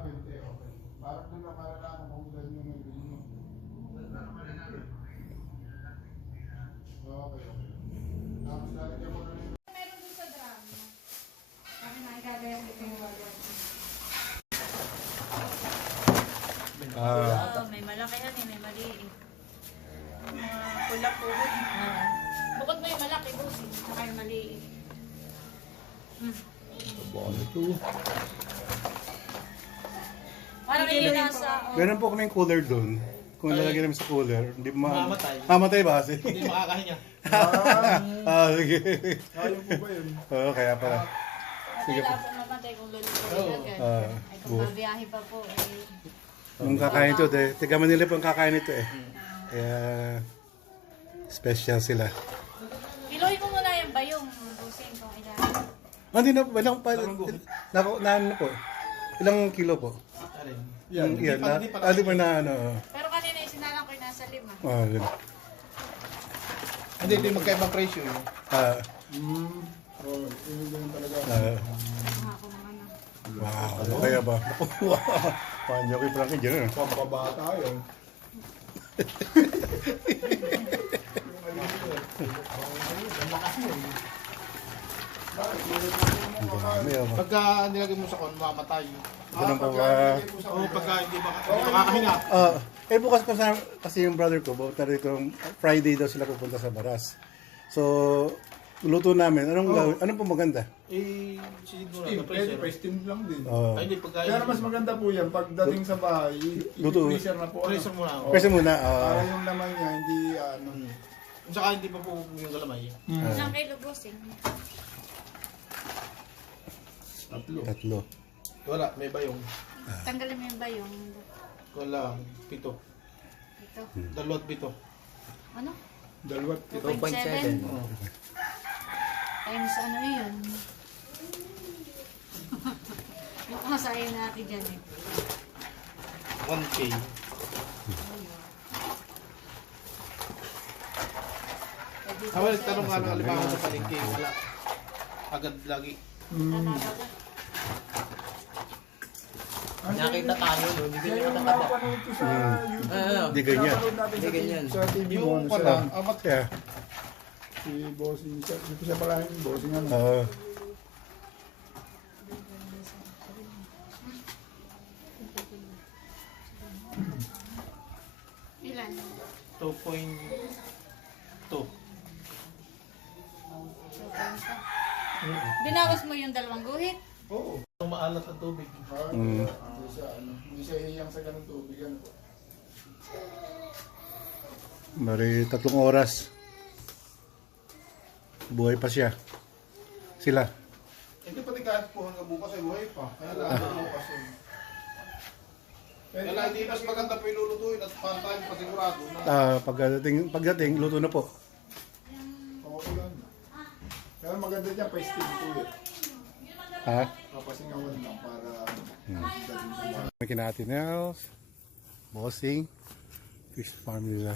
20, okay. Parang doon na para lang kung ilan yung may bilhin. Okay, okay. Tapos lalagyan mo na rin. Meron doon sa drama. Kami na igagayang dito yung wala. May malaki yan eh, may maliit. Mga pula-pulot. Bukod mo yung malaki, busi. Saka yung maliit. Ano ito? Parang yung nasa... Meron po kaming cooler doon. Kung lalagyan namin sa cooler, hindi mamatay ba kasi? Hindi makakahinga. Sige. Ayaw po ba yun? Oo, kaya pala. Sige po. Kailangan po mamatay kung lulutuin agad. Ay kung babiyahe pa po eh. Nung kakain ito, tiga Manila po ang kakain ito eh. Kaya, special sila. Kiloy mo muna yung bayong. Busing kung ilan. Hindi na po, ano po? Ilang kilo po? Yan. Yan, di pa na ano. Pero kanina isinalang ko yung nasa 5. Ganun. Hindi, hindi magkaibang presyo. Oh, yun ganun talaga. Ako naman na. Wow, ano kaya ba? Wow, panjo kay Frankie dyan. Pampabata yun. Pagka nilagay mo sa kon, mamatay. Ganun po ba? Oo, pagka hindi makakahinga. Bukas kasi yung brother ko, Friday daw sila pupunta sa Baras. So, luto namin. Anong po maganda? Siguro Steam, na pwede presyo. pa steam lang din. Ay, hindi, pagka... Pero mas maganda po yan, pagdating sa bahay, Luto. i-freezer na po. Presyo mo lang. Kasi muna, Para yung laman niya, hindi Saka hindi pa po yung galamay. Isang kilo busing. tatlo. Wala, may bayong. Tanggalin mo yung bayong. Wala, 7. Ito. 2 at 7. Ano? dalawat. 2.7. Oo. Times ano yun? Yung kasayo natin dyan eh. 1K. Well, tanong nga ng alimango sa palengke. Wala. Agad lagi. Nakita tayo doon, hindi Kaya ganyan yung katataba. napanood ko sa YouTube. Hindi ganyan. Napanood natin Hindi ganyan. sa TV Yung bonus pala, lang. amat Kaya, Si Bossing, hindi ko siya pala yung Bossing ano. Ilan? 2.2. Binawas mo yung dalawang guhit? Oo. Maalat ang tubig. Hindi siya hiyang sa ganung tubig. Ano po. bari 3 oras. Buhay pa siya. Sila. Hindi pati kahit po hanggang bukas ay buhay pa. Kaya lang bukas yun. Kaya hindi mas maganda pa ilulutuin at pantay pasigurado na. Pagdating, luto na po. Okay lang. Pero maganda dyan pa steam po yun. Ha? Papasingawan lang para dating sa bahay. May kinati Nels, Bossing, fish farm nila.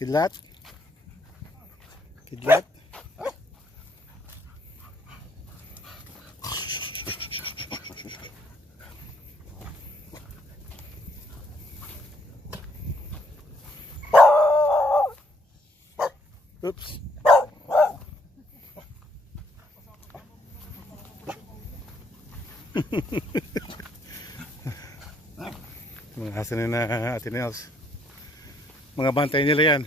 Kidlat? Kidlat? Oops. Mga aso na Ate Nels. Mga bantay nila yan.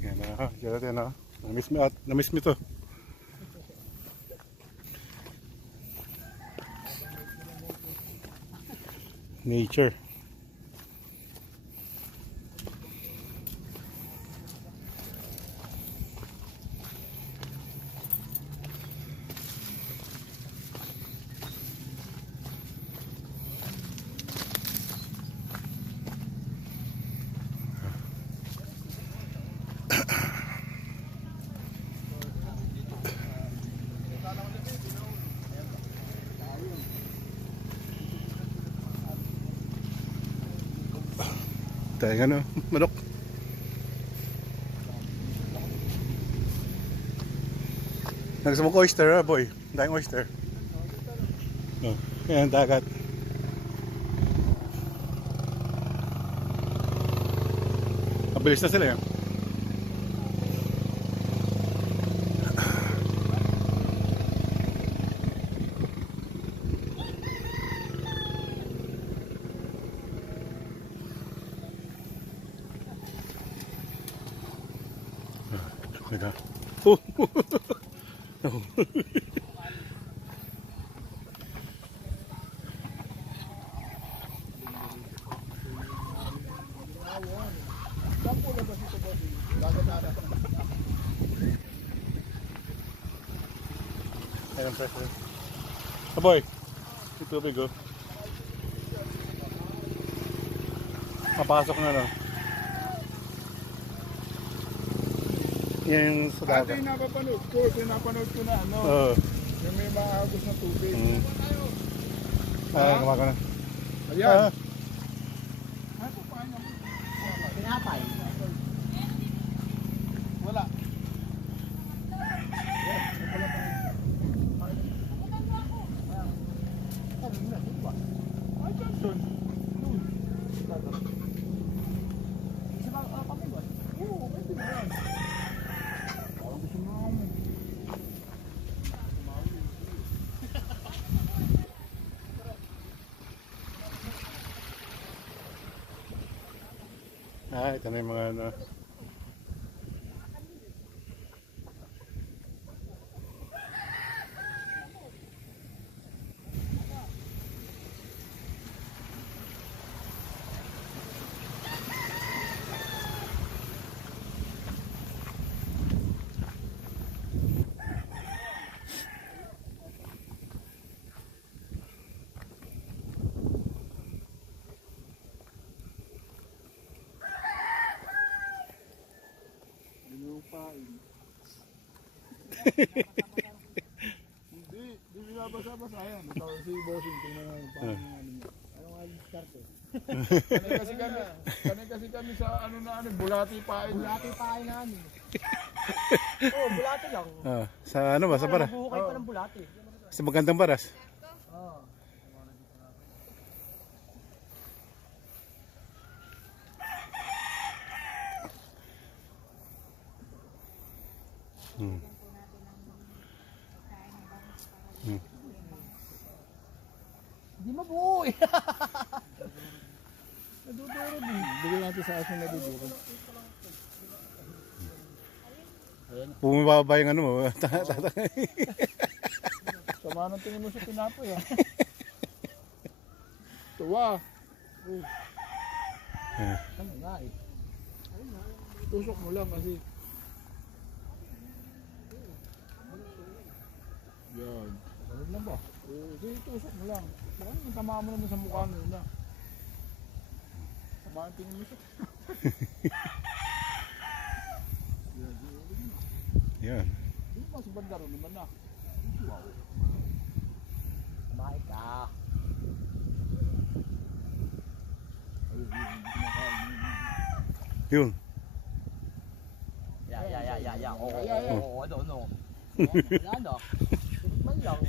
Yan na, dyan natin ha. Na-miss me to. Nature. Tayo ano, manok. Nagsumok oyster ha, boy. Dahing oyster. Oh, yan, dagat. Mabilis na sila yan. Teka. Oh. Oh. Ayan, pressure. Oh boy, may tubig oh. Mapasok na lang. Yan yung sa Ito dagat. yung napapanood ko. Ito yung napanood ko na ano. Oo. Yung may maagos na tubig. Kumain ka na. Ayan. Pinapay. Wala. Ay, Johnson. Ito na yung mga ano. Hindi binabasa-basa yan. Ito si Bossing, tingnan mo yung paano niya. Ano nga yung diskarte? Kanay kasi kami sa ano na ano, bulati pain. Bulati pain na ano. Oo, bulate lang. Sa ano ba? Sa para? Buhukay pa ng bulate. Sa magandang baras. Oo. Hindi mabuo eh. Naduduro din. Bigyan natin sa asin naduduro. Bumababa yung ano mo. Sama ng tingin mo sa tinapoy ah. Tuwa. Ano nga eh. Tusok mo lang kasi. Yan. Ano lang ba? Sige, tusok mo lang. Baka yung tama mo naman sa mukha mo na. Sama ng tingin mo sa Yan. Di ba sa bandaro naman na? Wow. Kumain ka. Ayun, kumakain. Yun. Ya. Oo, Ya. ano. Wala na. lang.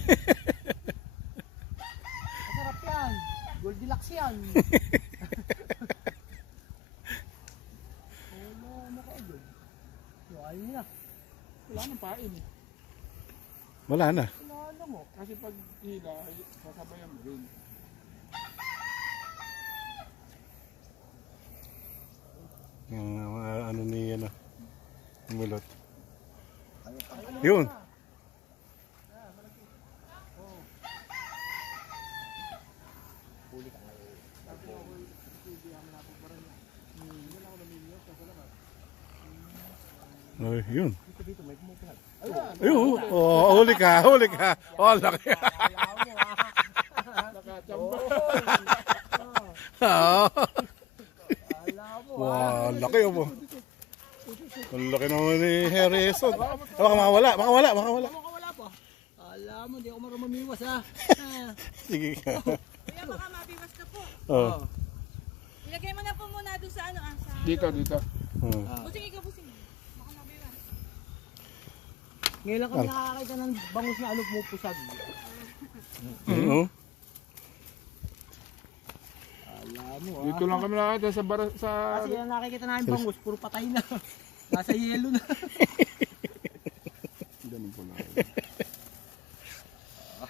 Masarap yan. Goldilocks yan. Wala na ka agad. Ayaw niya. Wala nang pain eh. Wala na. Wala mo. Kasi pag hila, sasabayan mo rin. Yung mga ano ni ano. Mulot. Yun. Ay, yun. Ayun, oh, huli ka, huli ka. Oh, laki. Nakachamba. Ah. Wala mo. Wow, laki oh. Ang laki naman ni Harrison. Baka mawala, baka wala, baka wala. Wala pa. Alam mo, hindi ako marunong mamiwas ha. Sige ka. Kuya, baka mabiwas ka po. Oh. Ilagay mo na po muna doon sa ano, sa... Dito, dito. Hmm. Busing ikaw, busing. Baka mabiwas. Ngayon lang kami nakakita ng bangus na ano pumupusag. Oo. Alam mo Dito lang kami nakita sa sa Kasi ang nakikita namin bangus, puro patay na. Nasa yelo na. ganun pala.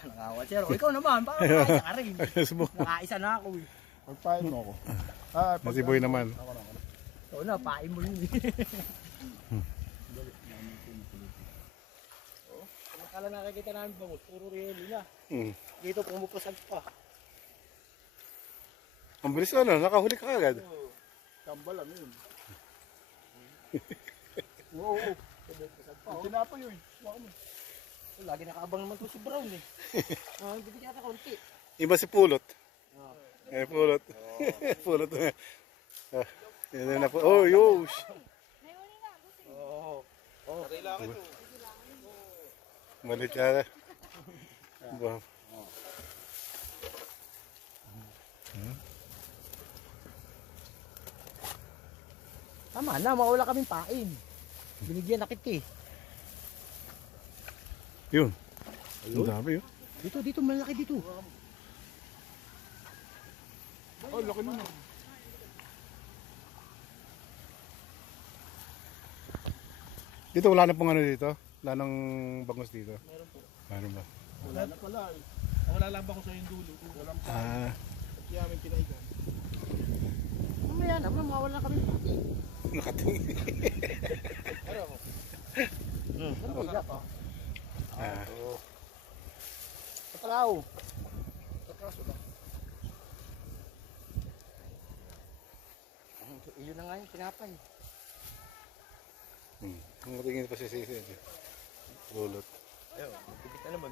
Nakawa, sir. O, ikaw naman, parang nakaisa ka rin. Subo. Nakaisa na ako eh. Pagpain mo ako. Ah, Si Boy naman. Oo na, pain mo yun eh. Kala nakikita namin bangus, puro yelo na. Hmm. Dito pumupusag pa. Ang bilis na, nakahuli ka agad. Tambal lang yun. Oo, oo. Ang tinapa yun. Wala mo. Lagi nakaabang naman to si Brown eh. Hindi yata konti. Iba si Pulot. Eh, Pulot. Pulot. Yan na po. Oh, yosh. Malit ka. Wow. Tama na, mawala kaming pain. Binigyan na kita eh. Yun. Ang dami yun. Dito, malaki dito. Oh, laki nun. Dito wala na pong ano dito? Wala nang bangus dito? Meron po. Meron ba? Wala na pala eh. Wala lang ba ko sa yung dulo? Walang Ah, Kaya may pinaigan. Mamaya naman, mawala kaming pain. nakatingin. Ano ba ila pa? Ah, Patalaw. Iyon na nga yung tinapay. ang matingin pa si Sisi. Pulot. Ayun, tibit na naman.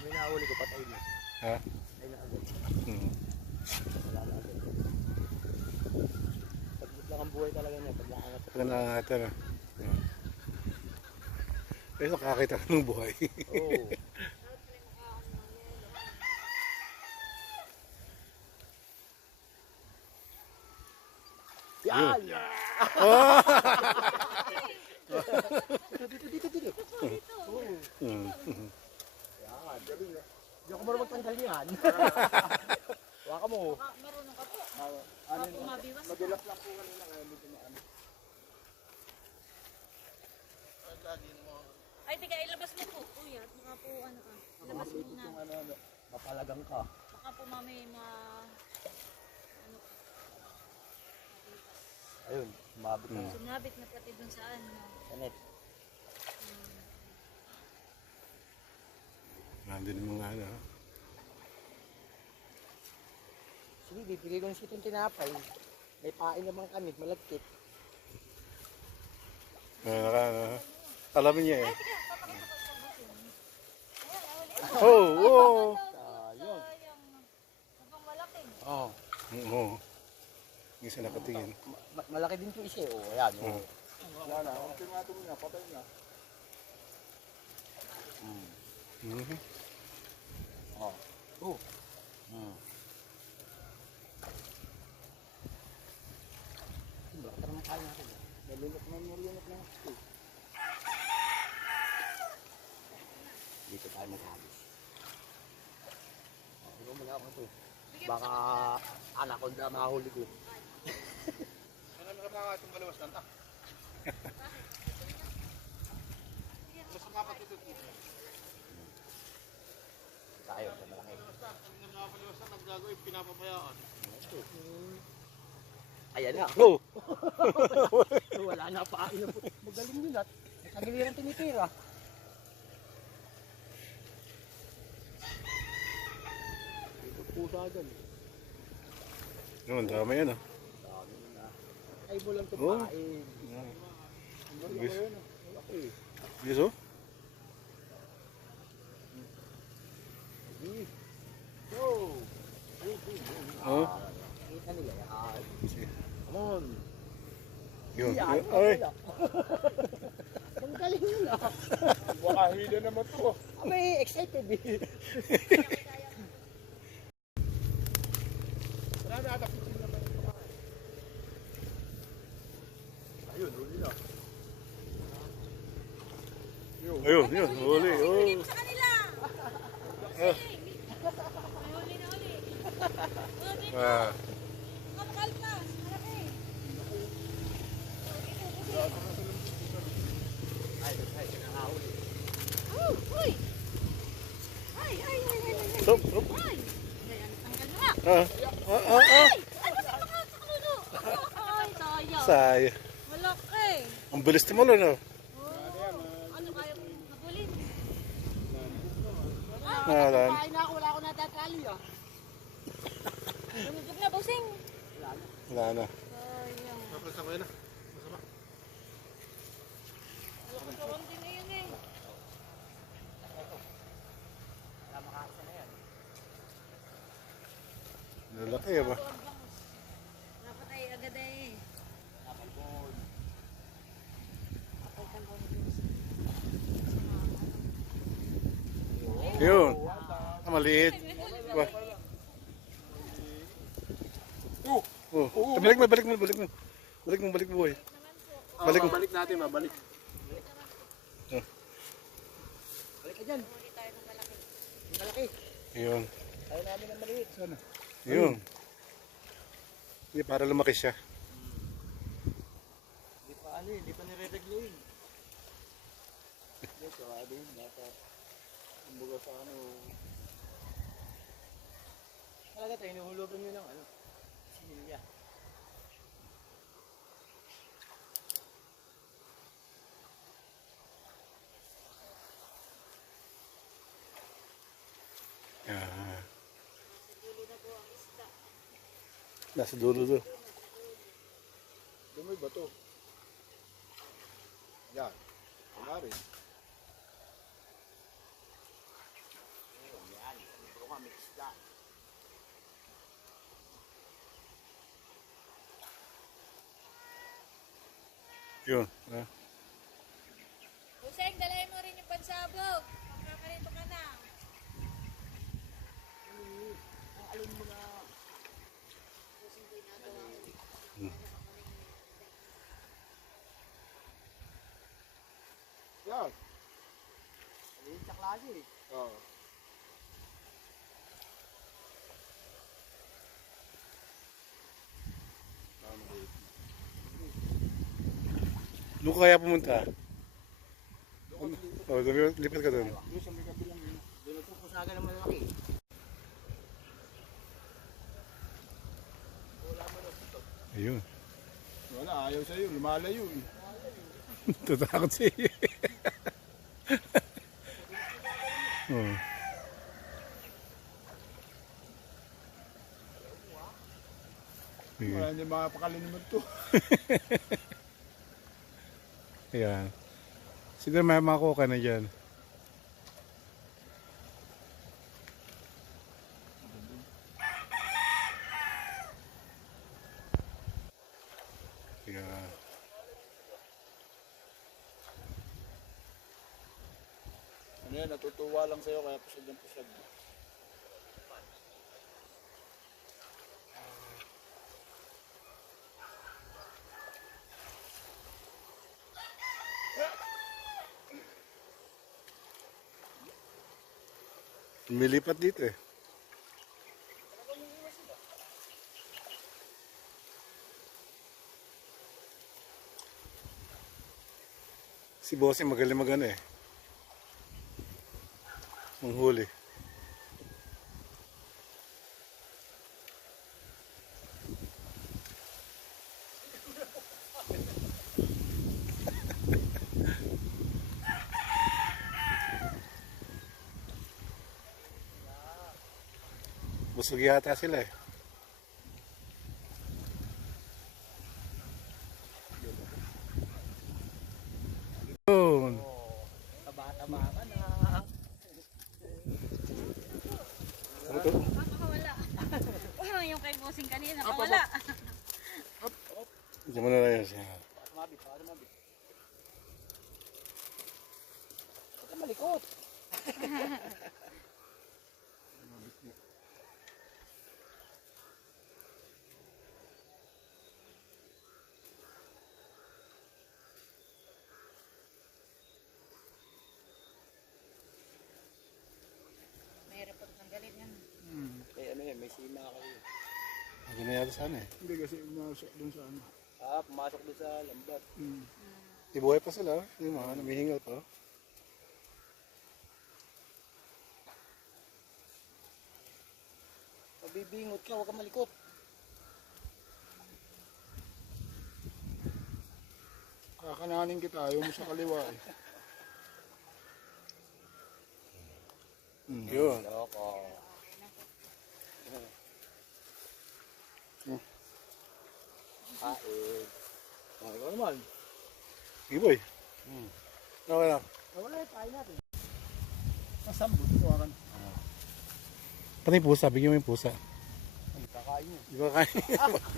May nahuli ko, patay na. Ha? Patay na agad. Hmm. Wala na agad. Pagbut lang ang buhay talaga niya, pag nakangat. Pag nakakata na. Eh, nakakita ka ng buhay. Oo. Yan! Dito. Hindi ako marunong magtanggal yan. Waka mo. Marunong ka po. Baka po mabiwas ka. madulas lang po kanina kaya medyo maano. Ay, tiga, ilabas mo po. Kuya, baka po ano ka. Ilabas mo na. Mapalagang ka. Baka po mami Ayun, mabit na. sumabit na pati dun sa ano. Kanet. Nandun yung mga ano. Sige, bibigay ko na siya itong tinapay. May pain naman kami, malagkit. Alam niya eh. Oh, oh. Ayun. Habang malaki. Oo. Oo. Isa nakatingin. Malaki din ito isa eh. Oh, ayan. Oh. Wala na. Ang tingato mo niya, patay na. Mhm. Oh. Oh. Bakit naman kaya natin? Nalunok na. Baka anaconda mahuli ko. Ano na mga itong balawas lang ta? Mas mapatutod mo. Tayo, malaki. Basta, ang mga balawas lang, naggagoy, pinapapayaan. Ayan na. Oh! Wala na pa. Magaling yun at kagiliran tinitira. Ito pusa dyan. Yun, dami yan ah. Ay mo lang ito Oh. pain. Bis. Bis oh? Yo! Oh. Kita nila yan. Sige. Come on. Yun. Yan, Ay. wala. Ang galing yun ah. Baka hila naman to. May excited eh. Wala na ata pisin naman. Ayun, huli na. Ayun, yun. Huli. Oh. Sa kanila! Ah. Huli na huli. Huli. Ah. Kapakalpas. Malaki. Oh, uy! Ay, ay, ay, ay, ay, ay. Stop, stop. Ay! Ayan, tanggal na nga. Ah. Ay! Ano sa mga sa kanuno? Ay, sayang. Sayang. Malaki. Ang bilis ni Malo na. Oh, ano kaya nabulin? Nalan. Kain na ako, wala ako natatali ah. Lumubog na, bossing. Wala na. Sayang. Napalasa ko yun ah. Masama. Malaki din na yun eh. Lalaki ba? Dapat ay agad eh. Yun. Ah, maliit. Ba? Oh. Balik mo, balik mo, balik mo. Balik mo, balik mo, boy. Balik mo. Balik natin, mabalik. Balik ka dyan. Malaki. Yun. Tayo namin ang maliit. Sana. Yun. Hindi, para lumaki siya. Hindi pa ano hindi pa nire-regluin. Dito, din, dapat. Kumbaga sa ano. Talaga tayo, inuhulugan nyo ng ano. Sinilya. Ah. Nasa dulo do. Dumoy ba to? Yan. Wala rin. Yun. Ah. Bossing, dalahin mo rin yung pansabog. Makakarito ka na. Yan. Maliit sa klase eh. Oo. Doon ka kaya pumunta? Oh, lipat ka doon. Doon sa may kabilang yun. Doon nagpupusaga ng malaki. Ayun. Wala, ayaw sa'yo. Lumalayo eh. Tatakot siya. Oh. Sige. Wala hindi makapakali naman to. Ayan. Siguro may makuha ka na dyan. Ayan. Ano yan, natutuwa lang sa'yo kaya pusag ng pusag. Lumilipat dito eh. Si Bossing magaling magano eh. Manghuli. Busog yata sila eh. Yun. Taba-taba ka na. Ano to? Nakakawala. Yung kay Bossing kanina, nakawala. Diyan mo na lang yan siya. Mabit, para mabit. Huwag ka malikot. Mahirap pag tanggalin yan. May ano yan, may sima kayo. Hindi na yata sana eh. Hindi kasi umasok dun sa ano. Pumasok doon sa lambat. Ibuhay pa sila. Yung mga namihingal pa. Mabibingot ka, huwag ka malikot. Kakananin kita, ayaw mo sa kaliwa eh. Yun. Loko. Haig. Ikaw naman. Sige boy. Okay lang. Wala yung tayo natin. Masambot, tuwakan. Pati yung pusa. Bigyan mo yung pusa. Kakain niya. Di ba kain?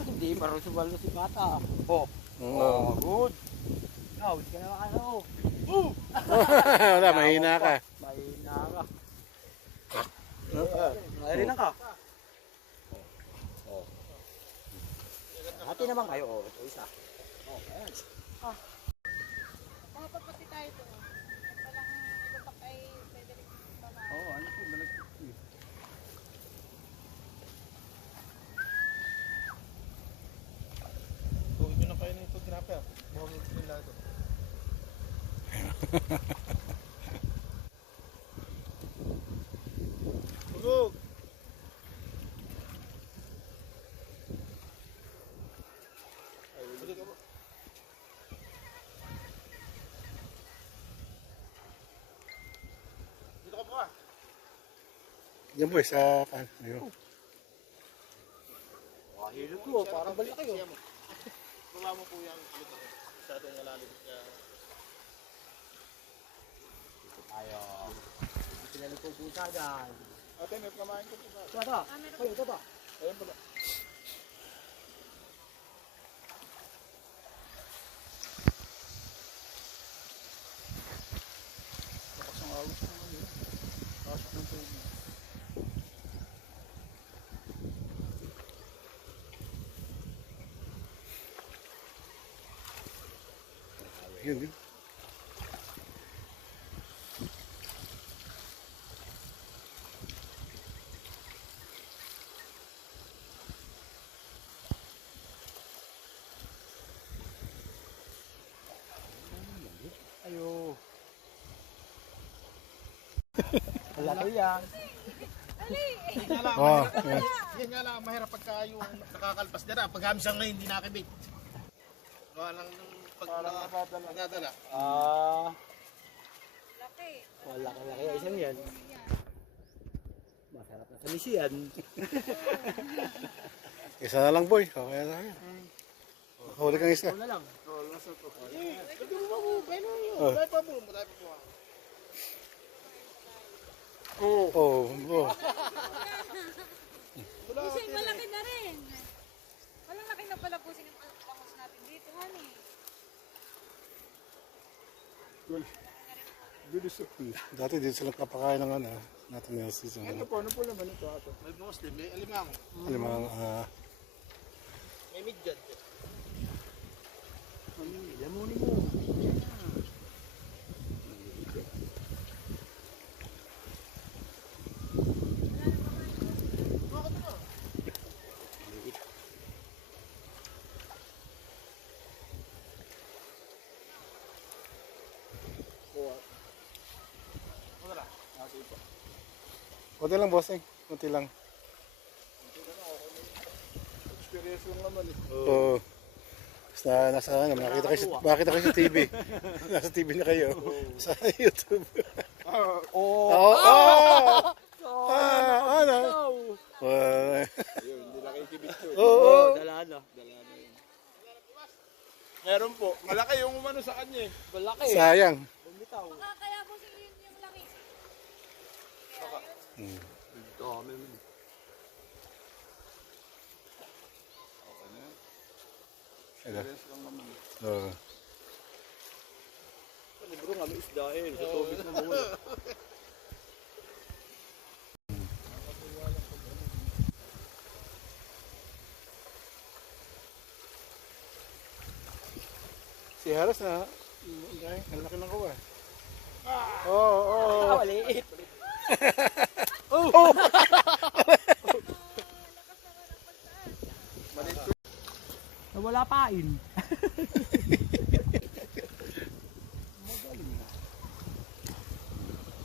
Hindi, parang subalo si bata. Oh. Oo. Good. Ikaw, hindi ka na ano. Wala, mahina ka. Mahina ka. Narinig ka. Oh. Hati naman kayo. Oh, ito isa. Oh, ayan. Dapat pati tayo ito. At walang ilupak ay pwede rin babae. Oo, ano po, malagkit eh. Huwag nyo na kayo na ito ginapya. Huwag nila ito. Tulog! Dito ka pa. Diyan boy, sa... Ayun. Hilo ko, parang balik kayo. Baba mo po yung ulit ako. Sa ating alalibit niya. Tayo. Pinali ko pusa dyan. Ate, may kamain ko pa. Ito ba? Kayo, ito ba? Ayun pala. Lakas ng awit ng ano yun. Pasok ng tubig. Yun, yun. Ayo. Wala ko yan. Yan nga lang, Oh, mahirap. yan. Yan nga lang, mahirap pagka yung nakakalpas na. Pag hamisang na hindi nakibig. Gawa lang pag nakadala. Laki. Wala ka laki. Isang yan. Masarap na sa misi yan. Isa na lang boy. Okay na tayo. Makahuli kang isa. Ito na lang. Pwede mo ba po? Pwede mo yun. Oh. Tayo pa po. Tayo pa po. Oh, oh. Pusing malaki na rin. Walang laki na pala pusing ang bangus natin dito, honey. Bilis ito. Dati dito sila kapakain ng ano. Natin na season. Ano po, ano po naman ito ato? May bangos din. May alimang. Alimang, May midjad. Lamunin mo. Kunti lang, bossing. Kunti lang. Experience lang naman eh. Oo. Nasa ano, makita kayo sa TV. Nasa TV na kayo. Sa YouTube. Oo. Ano? Ayun, hindi nakikibit yun. Oo. Dala na. Meron po. Malaki yung umano sa kanya eh. Malaki. Sayang. Bumitaw. Kaya po yung langis. Dami. Experience lang naman. Oo. Bro, kami isda eh. Sa tubig na muna. Si Harris na. Ang laki ng kuha. Oo. Maliit. Wala pain.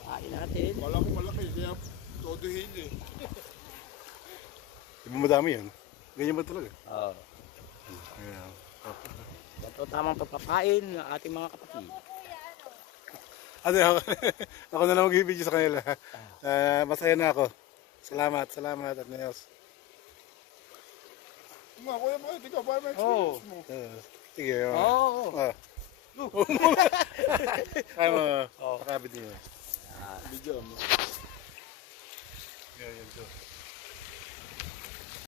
Pain natin. Kala ko malaki. Kaya todo hili. Di ba madami yan? Ganyan ba talaga? Oo. Ayan. Ito tamang pagpapain ng ating mga kapatid. Ano, ako na lang mag-video sa kanila. Masaya na ako. Salamat at Niels. Mga kuya, bakit ikaw? Paano may Oo. experience mo? Sige. Oo. Kaya mo, pakabit niyo. Video mo. Yan.